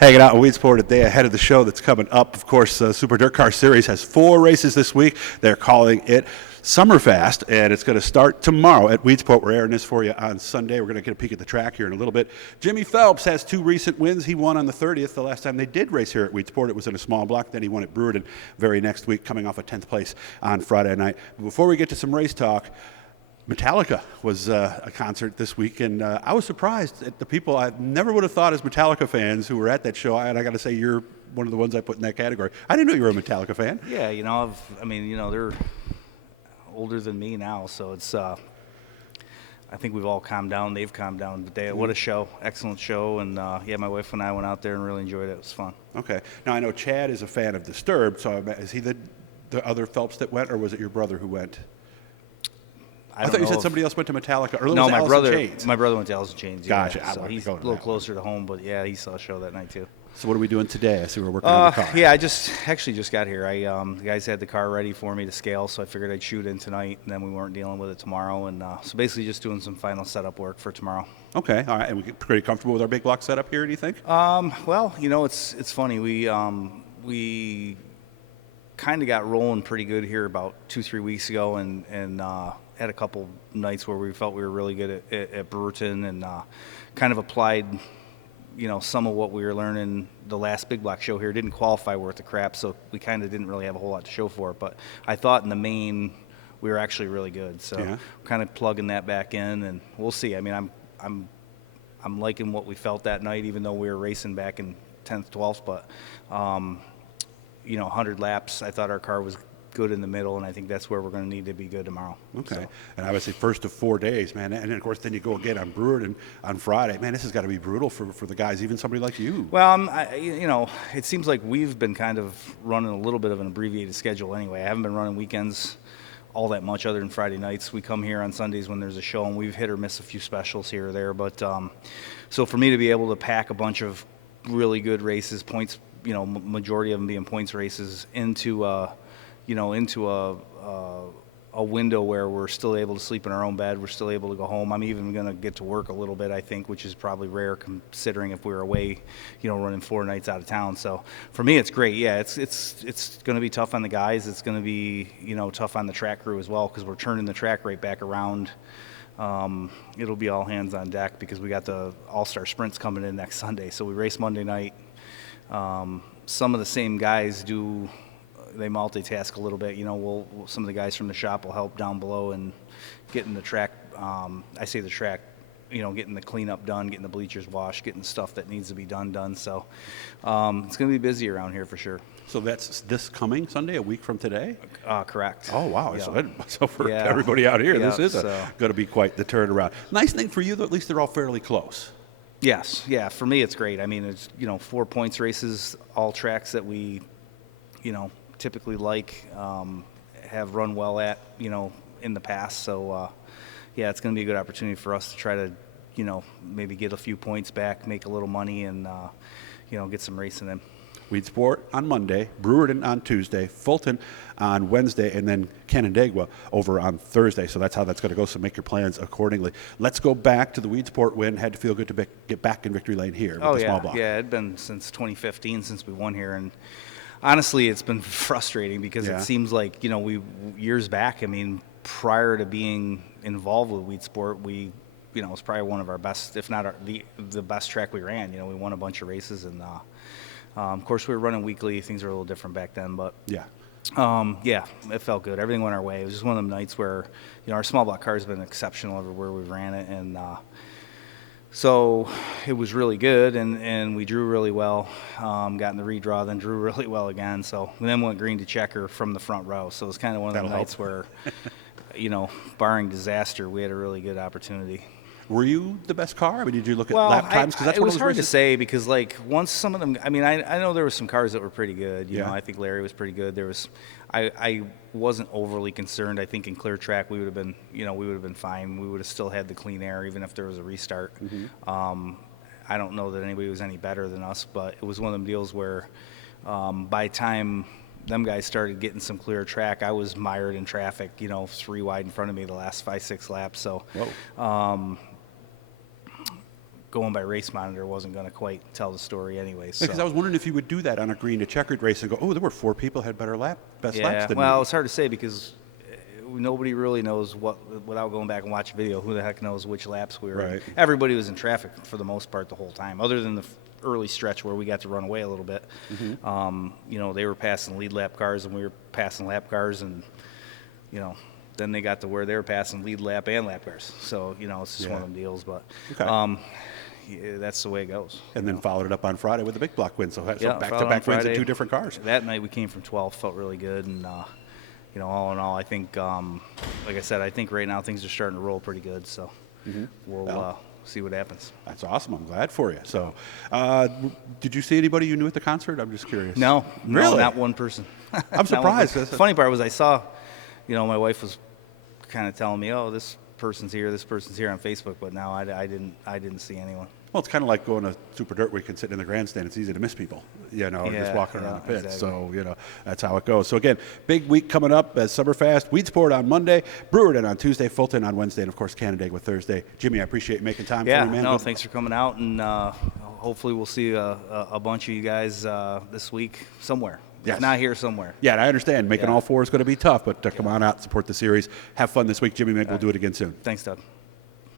Hanging out in Weedsport a day ahead of the show that's coming up. Of course, Super DIRTcar Series has 4 races this week. They're calling it SummerFAST, and it's going to start tomorrow at Weedsport. We're airing this for you on Sunday. We're going to get a peek at the track here in a little bit. Jimmy Phelps has 2 recent wins. He won on the 30th. The last time they did race here at Weedsport, it was in a small block. Then he won at Brewerton very next week, coming off a 10th place on Friday night. But before we get to some race talk, Metallica was a concert this week, and I was surprised at the people I never would have thought as Metallica fans who were at that show, and I got to say you're one of the ones I put in that category. I didn't know you were a Metallica fan. Yeah, they're older than me now, so it's I think we've all calmed down. They've calmed down. But what a show. Excellent show, and my wife and I went out there and really enjoyed it. It was fun. Okay. Now, I know Chad is a fan of Disturbed, so is he the other Phelps that went, or was it your brother who went? I thought you said somebody else went to Metallica. Or no, my brother. Chains? My brother went to Alice in Chains. Gotcha. Yeah, so he's a little closer to home, but yeah, he saw a show that night too. So what are we doing today? I see we're working on the car. Yeah, I just got here. The guys had the car ready for me to scale, so I figured I'd shoot in tonight, and then we weren't dealing with it tomorrow, and so basically just doing some final setup work for tomorrow. Okay, all right, and we're pretty comfortable with our big block setup here. Do you think? Well, it's funny. We kind of got rolling pretty good here about 2-3 weeks ago, and had a couple nights where we felt we were really good at Brewerton, and kind of applied, some of what we were learning the last big block show here. Didn't qualify worth a crap, so we kind of didn't really have a whole lot to show for it. But I thought in the main we were actually really good. So we're kind of plugging that back in, and we'll see. I mean, I'm liking what we felt that night, even though we were racing back in 10th, 12th. But 100 laps, I thought our car was good in the middle, and I think that's where we're going to need to be good tomorrow. Okay. So. And obviously first of 4 days, man, and of course then you go again on Brewerton on Friday. Man, this has got to be brutal for the guys, even somebody like you. Well, it seems like we've been kind of running a little bit of an abbreviated schedule anyway. I haven't been running weekends all that much other than Friday nights. We come here on Sundays when there's a show, and we've hit or miss a few specials here or there. But so for me to be able to pack a bunch of really good races, points, majority of them being points races, into a window where we're still able to sleep in our own bed, we're still able to go home. I'm even going to get to work a little bit, I think, which is probably rare considering if we were away, running 4 nights out of town. So for me, it's great. Yeah, it's going to be tough on the guys. It's going to be, tough on the track crew as well, because we're turning the track right back around. It'll be all hands on deck because we got the All-Star Sprints coming in next Sunday. So we race Monday night. Some of the same guys they multitask a little bit. Some of the guys from the shop will help down below and getting the track, getting the cleanup done, getting the bleachers washed, getting the stuff that needs to be done. So it's going to be busy around here for sure. So that's this coming Sunday, a week from today? Correct. Oh, wow. Yeah. So for everybody out here, this is going to be quite the turnaround. Nice thing for you, though, at least they're all fairly close. Yes. Yeah, for me it's great. I mean, it's, 4 points races, all tracks that we, typically have run well at, in the past. So, it's going to be a good opportunity for us to try to, maybe get a few points back, make a little money, and, get some racing in. Weedsport on Monday, Brewerton on Tuesday, Fulton on Wednesday, and then Canandaigua over on Thursday. So that's how that's going to go, so make your plans accordingly. Let's go back to the Weedsport win. Had to feel good to get back in victory lane here with the small block. Yeah, it had been since 2015 since we won here, and honestly, it's been frustrating because it seems like, we years back, I mean, prior to being involved with Weedsport, we, it was probably one of our best, if not the best track we ran. We won a bunch of races, and of course, we were running weekly. Things were a little different back then, but it felt good. Everything went our way. It was just one of them nights where, our small block car has been exceptional everywhere we ran it, and so it was really good, and we drew really well. Got in the redraw, then drew really well again. So we then went green to checker from the front row. So it was kind of one of the nights where, barring disaster, we had a really good opportunity. Were you the best car? I mean, did you look at lap times? Because it was hard to say because, once some of them, I mean, I know there were some cars that were pretty good. You know, I think Larry was pretty good. I wasn't overly concerned. I think in clear track we would have been fine. We would have still had the clean air even if there was a restart. Mm-hmm. I don't know that anybody was any better than us, but it was one of them deals where by the time them guys started getting some clear track, I was mired in traffic, 3 wide in front of me the last 5-6 laps. So going by race monitor wasn't going to quite tell the story anyway. So. Because I was wondering if you would do that on a green to checkered race and go, oh, there were 4 people had better best laps than well, me. it's hard to say because nobody really knows without going back and watching video, who the heck knows which laps we were in. Right. Everybody was in traffic for the most part the whole time, other than the early stretch where we got to run away a little bit. They were passing lead lap cars and we were passing lap cars, and then they got to where they were passing lead lap and lap cars. So it's just one of them deals. But that's the way it goes. And then followed it up on Friday with a big block win. So back-to-back wins in 2 different cars. That night we came from 12th, felt really good, and all in all, I think, like I said, I think right now things are starting to roll pretty good. So we'll see what happens. That's awesome. I'm glad for you. So, did you see anybody you knew at the concert? I'm just curious. No, really, not one person. I'm surprised. The funny part was I saw, my wife was kind of telling me, "Oh, this person's here on Facebook," but no, I didn't see anyone. Well, it's kind of like going to Super Dirt Week and sitting in the grandstand. It's easy to miss people, just walking around the pits. Exactly. So, that's how it goes. So, again, big week coming up as SummerFAST. Weedsport on Monday, Brewerton on Tuesday, Fulton on Wednesday, and, of course, Canandaigua Thursday. Jimmy, I appreciate you making time for me, man. Thanks for coming out, and hopefully we'll see a bunch of you guys this week somewhere. Yes. If not here, somewhere. Yeah, and I understand. Making all 4 is going to be tough, but come on out, support the series. Have fun this week, Jimmy. Maybe we'll do it again soon. Thanks, Doug.